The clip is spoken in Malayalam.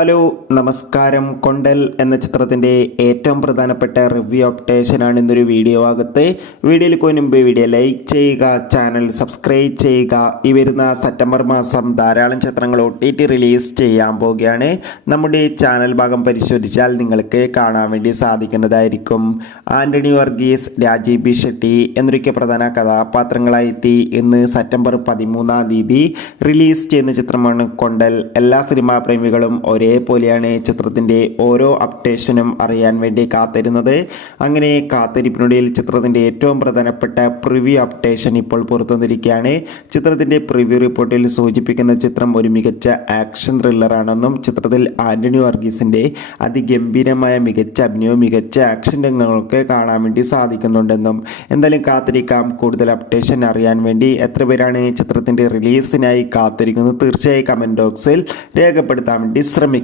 ഹലോ നമസ്കാരം. കൊണ്ടൽ എന്ന ചിത്രത്തിൻ്റെ ഏറ്റവും പ്രധാനപ്പെട്ട റിവ്യൂ അപ്ഡേഷനാണ് ഇന്നൊരു വീഡിയോ ഭാഗത്ത്. വീഡിയോയിൽ മുൻപ് വീഡിയോ ലൈക്ക് ചെയ്യുക, ചാനൽ സബ്സ്ക്രൈബ് ചെയ്യുക. ഈ വരുന്ന സെപ്റ്റംബർ മാസം ധാരാളം ചിത്രങ്ങൾ OTT റിലീസ് ചെയ്യാൻ പോവുകയാണ്. നമ്മുടെ ചാനൽ ഭാഗം പരിശോധിച്ചാൽ നിങ്ങൾക്ക് കാണാൻ വേണ്ടി സാധിക്കുന്നതായിരിക്കും. ആൻ്റണി വർഗീസ്, രാജീവ് ബി ഷെട്ടി എന്നൊക്കെ പ്രധാന കഥാപാത്രങ്ങളായി എത്തി ഇന്ന് സെപ്റ്റംബർ 13 റിലീസ് ചെയ്യുന്ന ചിത്രമാണ് കൊണ്ടൽ. എല്ലാ സിനിമാ പ്രേമികളും ഒരേപോലെയാണ് ചിത്രത്തിൻ്റെ ഓരോ അപ്ഡേഷനും അറിയാൻ വേണ്ടി കാത്തിരുന്നത്. അങ്ങനെ കാത്തിരിപ്പിനൊടുവിൽ ചിത്രത്തിൻ്റെ ഏറ്റവും പ്രധാനപ്പെട്ട പ്രിവ്യൂ അപ്ഡേഷൻ ഇപ്പോൾ പുറത്തുവന്നിരിക്കുകയാണ്. ചിത്രത്തിൻ്റെ പ്രിവ്യൂ റിപ്പോർട്ടിൽ സൂചിപ്പിക്കുന്ന ചിത്രം ഒരു മികച്ച ആക്ഷൻ ത്രില്ലറാണെന്നും ചിത്രത്തിൽ ആൻ്റണി വർഗീസിൻ്റെ അതിഗംഭീരമായ മികച്ച അഭിനയവും മികച്ച ആക്ഷൻ രംഗങ്ങളൊക്കെ കാണാൻ വേണ്ടി സാധിക്കുന്നുണ്ടെന്നും എന്തായാലും കാത്തിരിക്കാം. കൂടുതൽ അപ്ഡേഷൻ അറിയാൻ വേണ്ടി എത്ര പേരാണ് ചിത്രത്തിൻ്റെ റിലീസിനായി കാത്തിരിക്കുന്നത് തീർച്ചയായും കമൻറ്റ് ബോക്സിൽ രേഖപ്പെടുത്താൻ വേണ്ടി ശ്രമിക്കുക.